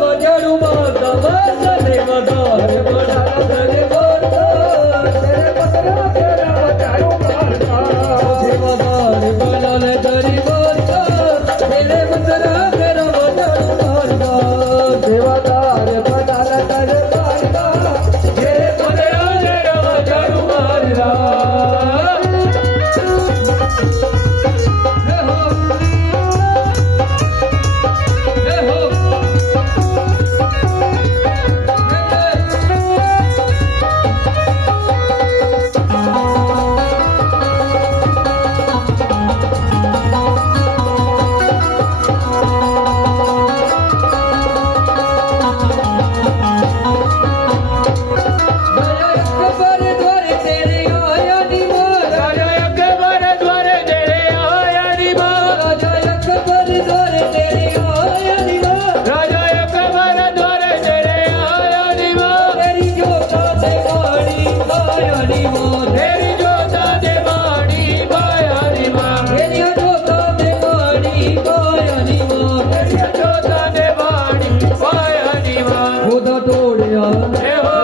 वजरू माता बस देवदार बड़ा करे बोलता तेरे पतरा तेरा वजरू माता देवदार बड़ा करे बोलता तेरे पतरा तेरा वजरू माता देवदार बड़ा करे बोलता तेरे पतरा तेरा वजरू माता तोड़िया